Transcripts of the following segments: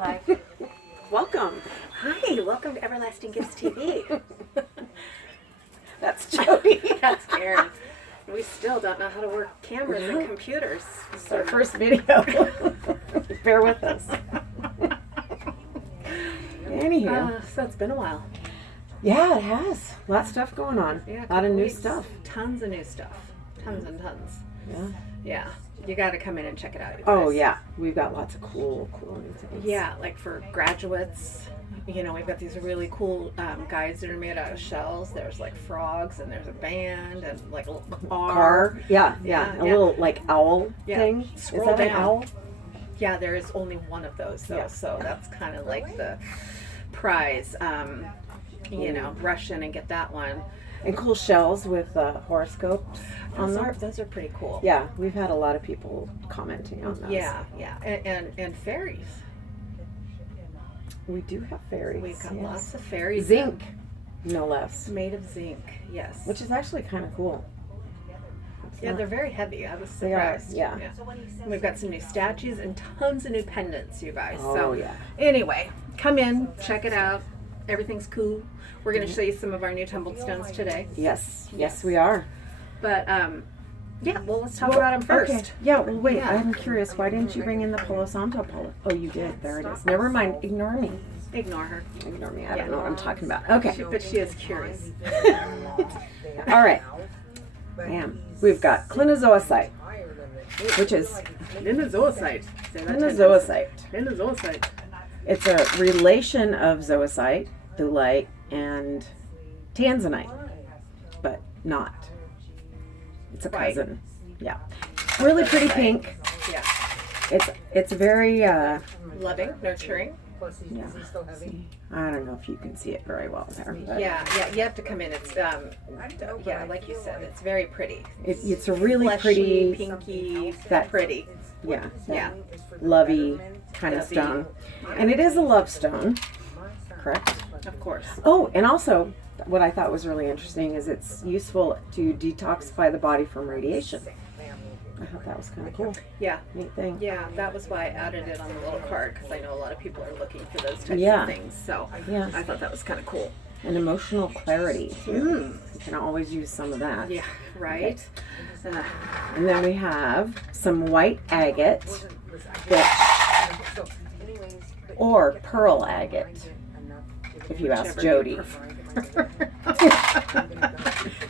Live. Welcome. Hi, welcome to Everlasting Gifts TV. That's Jody. That's Erin. We still don't know how to work cameras and computers. This is our first video. Bear with us. Anywho. So it's been a while. Yeah, it has. A lot of stuff going on. Yeah, a lot of new weeks, stuff. Tons of new stuff. Tons and tons. Yeah. Yeah. You got to come in and check it out. You guys. Oh, yeah. We've got lots of cool new things. Yeah, like for graduates, we've got these really cool guides that are made out of shells. There's like frogs, and there's a band, and like a little car. Yeah. A little like owl Yeah. thing. Scroll Is that down. an owl? Yeah, there is only one of those though, so that's kind of like the prize. Rush in and get that one. And cool shells with horoscopes on them. Those are pretty cool. Yeah, we've had a lot of people commenting on those. Yeah, and fairies. We do have fairies. We've got yes. lots of fairies. Zinc, no less. Made of zinc, yes. Which is actually kind of cool. They're very heavy. I was They are, surprised. yeah. And we've got some new statues and tons of new pendants, you guys. Oh, so yeah. Anyway, come in, check it out. Everything's cool. We're going to show you some of our new tumbled stones today. Yes, we are. But let's talk about them first. Okay. Yeah, well, wait, Yeah. I'm curious. Why didn't you bring in the Palo Santo polo? Oh, you did. There it is. Never mind. Ignore me. Ignore her. Ignore me. I don't know what I'm talking about. Okay. But she is curious. All right. Bam. We've got clinozoisite, which is Clinozoisite. clinozoisite. Clinozoisite. It's a relation of zoisite, thulite, and tanzanite, but not. It's a Right. cousin. Yeah. Really pretty pink. Yeah. It's very Loving, nurturing. yeah. See, I don't know if you can see it very well there. But Yeah. You have to come in. It's like you said, it's very pretty. it's a really Fleshy, pretty, pinky, that- pretty. yeah, Yeah. lovey kind of Lovey. stone, and it is a love stone, correct? Of course. Oh, and also, what I thought was really interesting is it's useful to detoxify the body from radiation. I thought that was kind of cool. Yeah. Neat thing. Yeah, that was why I added it on the little card, because I know a lot of people are looking for those types Yeah. of things. So Yeah. I thought that was kind of cool. And emotional clarity, too. You can always use some of that. Yeah, right? And then we have some white agate, or pearl agate, if you ask Whichever Jody. you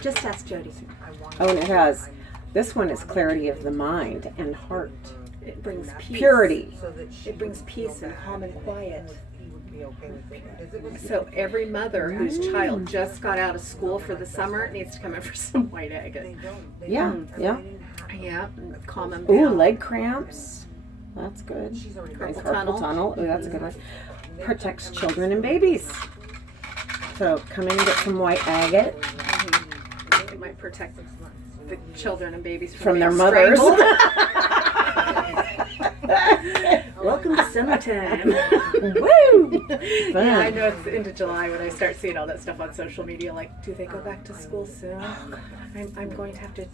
Just ask Jody. Oh, and it has, this one is clarity of the mind and heart. It brings peace. Purity. It brings peace and calm and quiet. So every mother whose child just got out of school for the summer needs to come in for some white agate. Yeah, yeah. Yeah, and calm them Ooh, down. leg cramps. That's good. Carpal Carpal tunnel. tunnel. Ooh, that's a good one. Protects children and babies. So come in and get some white agate It might protect the children and babies from their being mothers. strangled. Welcome to summertime. Woo! Fun. Yeah, I know it's into July when I start seeing all that stuff on social media. Like, do they go back to school soon? I'm going to have to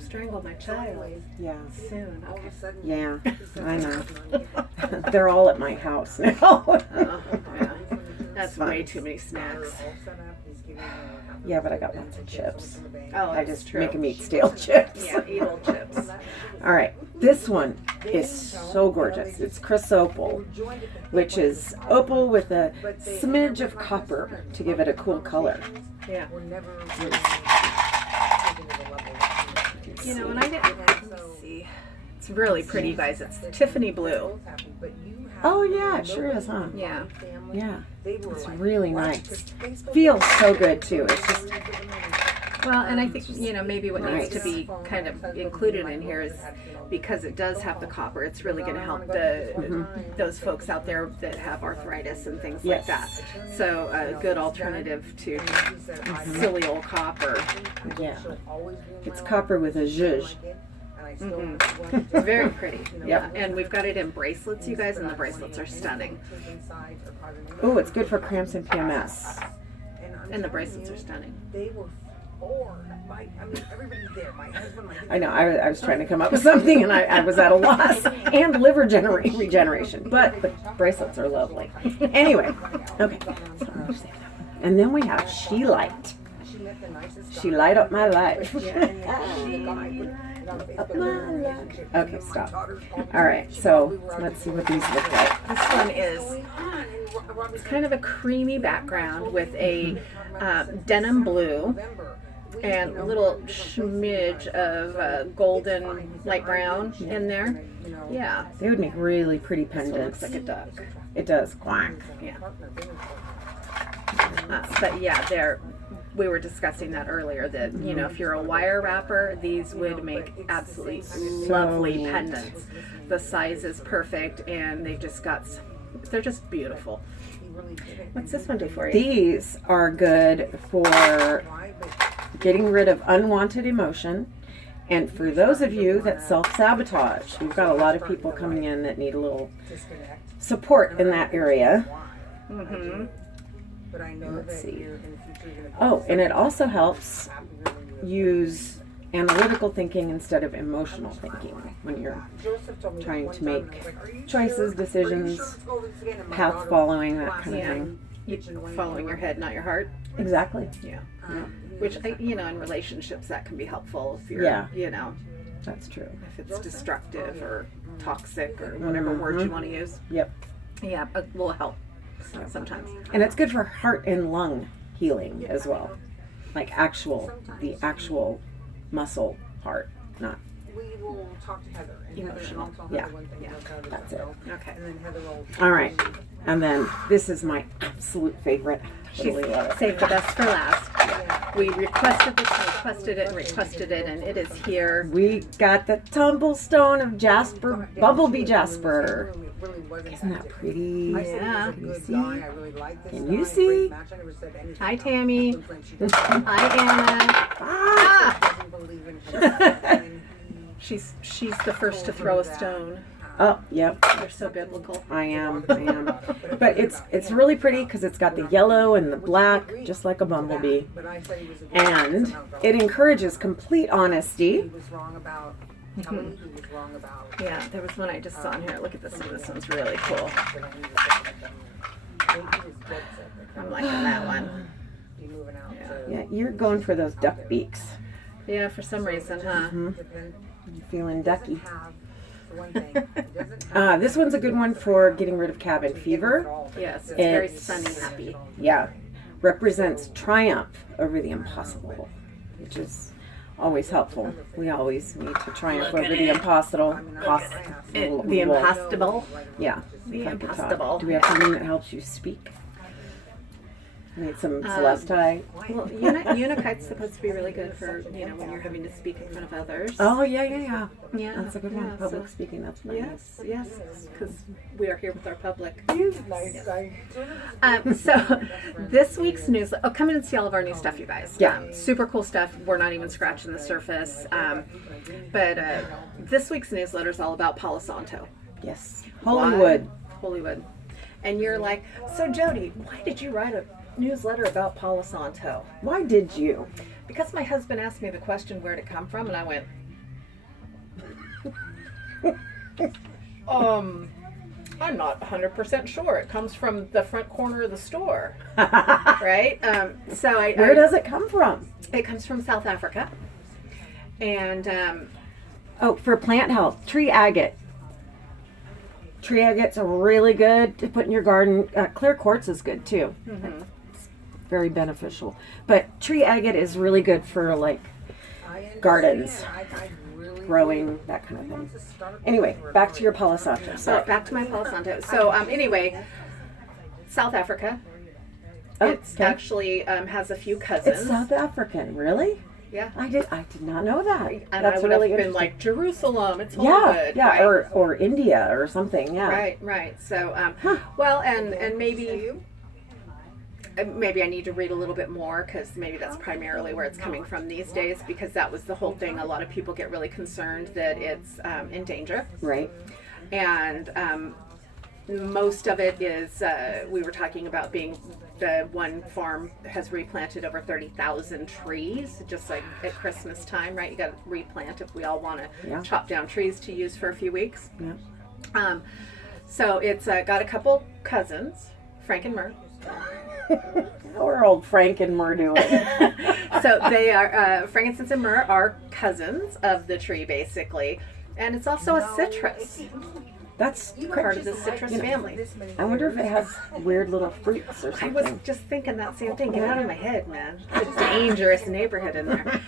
strangle my child Yeah. soon. Okay. Yeah, I know. They're all at my house now. Oh, yeah. That's Fun. way too many snacks. Yeah, but I got lots of chips. Oh, I that's just true. make them eat stale chips. Yeah, eat old chips. All right, this one is so gorgeous. It's chrysople, which is opal with a smidge of copper to give it a cool color. Yeah. You And I didn't. Let's see. It's really pretty, guys. It's Tiffany blue. Oh yeah, it sure is, huh? Yeah. Yeah, it's really nice. Feels so good too. It's just Well, and I think, maybe what needs to be kind of included in here is because it does have the copper, it's really going to help those folks out there that have arthritis and things like that. So a good alternative to silly old copper. yeah. It's copper with a zhuzh. Very pretty. Yep. And we've got it in bracelets, you guys, and the bracelets are stunning. Oh, it's good for cramps and PMS. And the bracelets are stunning. I know, I was trying to come up with something and I was at a loss. And liver regeneration. But the bracelets are lovely. Anyway, okay. And then we have She Light. She light up my life. Up my life. Okay, stop. All right, so let's see what these look like. This one is it's kind of a creamy background with a denim blue and a little smidge of golden light brown in there. Yeah. They would make really pretty pendants. Looks like a duck. It does. Quack. Yeah. But yeah, we were discussing that earlier, that, you know, if you're a wire wrapper, these would make absolutely lovely pendants. The size is perfect, and they're just beautiful. What's this one do for you? These are good for getting rid of unwanted emotion. And for those of you that self-sabotage, we've got a lot of people coming in that need a little support in that area. Mm-hmm. Let's see. Oh, and it also helps use analytical thinking instead of emotional thinking when you're trying to make choices, decisions, path following, that kind of thing. Following your head, not your heart. Exactly. Yeah. Which, you know, in relationships that can be helpful if you're, you know, that's true. if it's destructive or toxic or whatever word you want to use. Yep. Yeah, it will help sometimes. And it's good for heart and lung healing as well. Like the actual muscle heart, not emotional. Yeah, that's it. Okay. All right. And then this is my absolute favorite. She's saved the best for last. Yeah. We requested this, and it is here. We got the tumblestone of Jasper, Bumblebee Jasper. Isn't that pretty? Yeah. Can you see? Hi, Tammy. Hi, Anna. She's the first to throw a stone. Oh, yep. They're so biblical. I am. But it's really pretty because it's got the yellow and the black, just like a bumblebee. And it encourages complete honesty. Mm-hmm. Yeah, there was one I just saw in here. Look at this one. This one's really cool. I'm liking that one. Yeah, you're going for those duck beaks. Yeah, for some reason, huh? Mm-hmm. You're feeling ducky. This one's a good one for getting rid of cabin fever. Yes, it's very sunny, happy. Yeah, represents triumph over the impossible, which is always helpful. We always need to triumph over the impossible. The impossible? Yeah. The impossible. Do we have something that helps you speak? Need some Celestite. Well, Unicite's supposed to be really good for, you know, when you're having to speak in front of others. Oh, yeah. Yeah. That's a good one. Public speaking, that's nice. Yes, because we are here with our public. So, this week's newsletter, come in and see all of our new stuff, you guys. Yeah. Super cool stuff. We're not even scratching the surface. But this week's newsletter is all about Palo Santo. Yes. Hollywood. And you're like, so Jody, why did you write a newsletter about Palo Santo? Why did you? Because my husband asked me the question, where'd it come from? And I went, I'm not 100% sure. It comes from the front corner of the store. Right? Where does it come from? It comes from South Africa. And, for plant health, tree agate. Tree agates are really good to put in your garden. Clear quartz is good too. Mm-hmm. It's very beneficial. But tree agate is really good for like gardens, growing, that kind of thing. Anyway, back to your Palo Santo. So back to my Palo Santo. So anyway, South Africa. It's actually has a few cousins. It's South African, really? Yeah, I did not know that. And that's I would really have been like Jerusalem. It's all good. Yeah, right? or India or something. Yeah. Right. So, well, and maybe I need to read a little bit more because maybe that's primarily where it's coming from these days. Because that was the whole thing. A lot of people get really concerned that it's in danger. Right. And most of it is, we were talking about being, the one farm has replanted over 30,000 trees, just like at Christmas time, right? You got to replant if we all want to chop down trees to use for a few weeks. Yeah. So it's got a couple cousins, Frank and Myrrh. How are old Frank and Myrrh doing? So they are, frankincense and myrrh are cousins of the tree, basically. And it's also a citrus. That's Part of the citrus family. I wonder if it has weird little fruits or I something. was just thinking that same thing. Get out of my head, man. It's a dangerous neighborhood in there.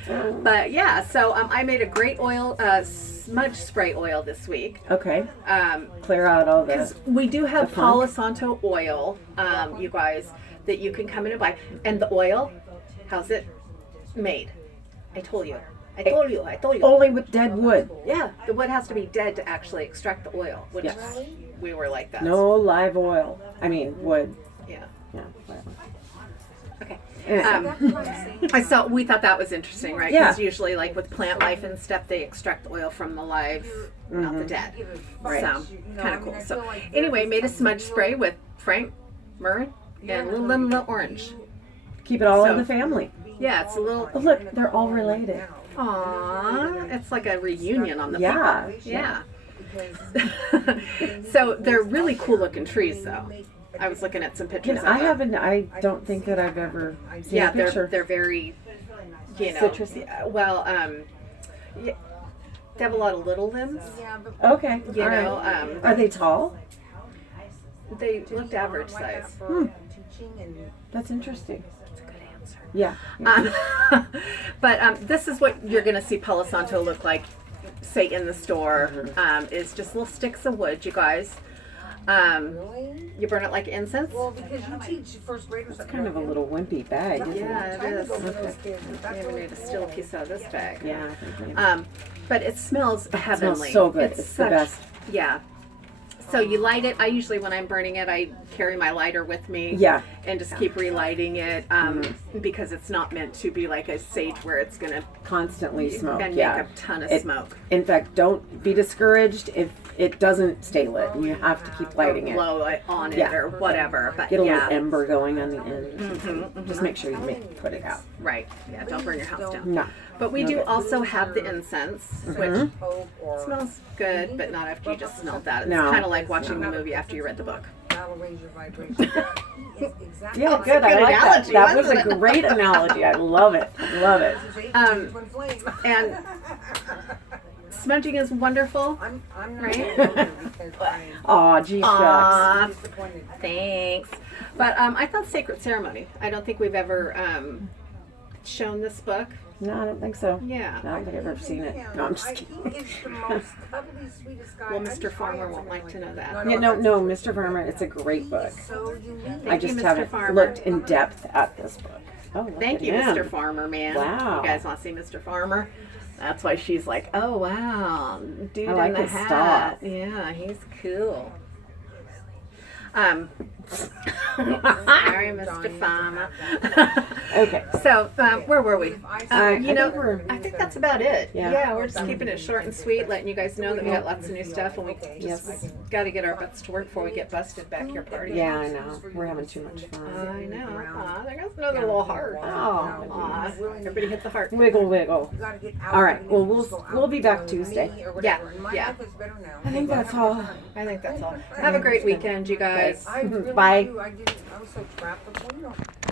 But yeah, so I made a great oil, smudge spray oil this week. Okay. Clear out all the. Because we do have the Palo funk. Santo oil, you guys, that you can come in and buy. And the oil, how's it made? I told you. Only with dead wood. Yeah, the wood has to be dead to actually extract the oil, which Yes. we were like that. No live oil. I mean wood. Yeah. Yeah. Whatever. Okay. Yeah. We thought that was interesting, right? Yeah. Because usually, like with plant life and stuff, they extract the oil from the live, not the dead. Right. So, kind of cool. So, anyway, made a smudge spray with Frank, Myrrh, and a little orange. Keep it all in So- the family. Yeah, it's a little. Oh, look, they're all related. Aww, it's like a reunion on the Yeah. paper. Yeah. So they're really cool looking trees, though. I was looking at some pictures. Of them. I don't think that I've ever seen Yeah, a picture. they're very, Citrusy? Well, yeah, they have a lot of little limbs. Okay. You all right. know, Are they tall? they looked average size. That's interesting. That's a good answer. Yeah. But this is what you're going to see Palo Santo look like, say, in the store. Is just little sticks of wood, you guys. You burn it like incense. Well, because you teach first graders. It's kind of a little wimpy bag, isn't Yeah, it? it is. We even need to steal a piece out of this bag. Yeah. I think maybe. But it smells heavenly. so good. It's the best. Yeah. So you light it. I usually, when I'm burning it, I carry my lighter with me. Yeah. And just keep relighting it because it's not meant to be like a sage where it's going to Constantly smoke. and Yeah. make a ton of It- smoke. In fact, don't be discouraged if it doesn't stay lit. You have to keep lighting it. Blow it on it Yeah. or whatever. But Get a yeah. little ember going on the end. Just make sure you put it out. Right. Yeah. Don't burn your house down. No. But we do Okay. also have the incense, which smells good, but not after you just smelled that. It's No. kind of like watching the movie after you read the book. Yeah, good. I good like that. analogy, That was wasn't a great analogy. I love it. Love it. And smudging is wonderful. I'm not Right? because Aw, gee shucks. Aw, disappointed. thanks. But I thought Sacred Ceremony. I don't think we've ever shown this book. No, I don't think so. Yeah. I don't think I've ever seen it. No, I'm just kidding. He is the most cuddly, sweetest guy. Well, Mr. Farmer won't like to know that. Yeah, no, Mr. Farmer, it's a great book. So unique. I Thank you, just Mr. haven't Farmer. looked in depth at this book. Oh, look Thank at you, him. Mr. Farmer, man. Wow. You guys want to see Mr. Farmer? That's why she's like, oh, wow. Dude I like in the his hat. style. Yeah, he's cool. Sorry, Mr. Farmer. Okay. So, where were we? I You think know, we're- I think that's about it. Yeah. We're just keeping it short and sweet, letting you guys know that we got lots of new stuff, and we just Yes. got to get our butts to work before we get busted back here partying. Yeah, I know. We're having too much fun. I know. Aw, there goes another little heart. Oh, Aw, everybody hit the heart. wiggle, wiggle. You gotta get out All right, and well, just go we'll out be back with Tuesday. me or whatever. Yeah, My yeah. life is better now. I think that's all. I think that's all. Have a great weekend, you guys. I really Bye. do. I was so trapped. But, you know,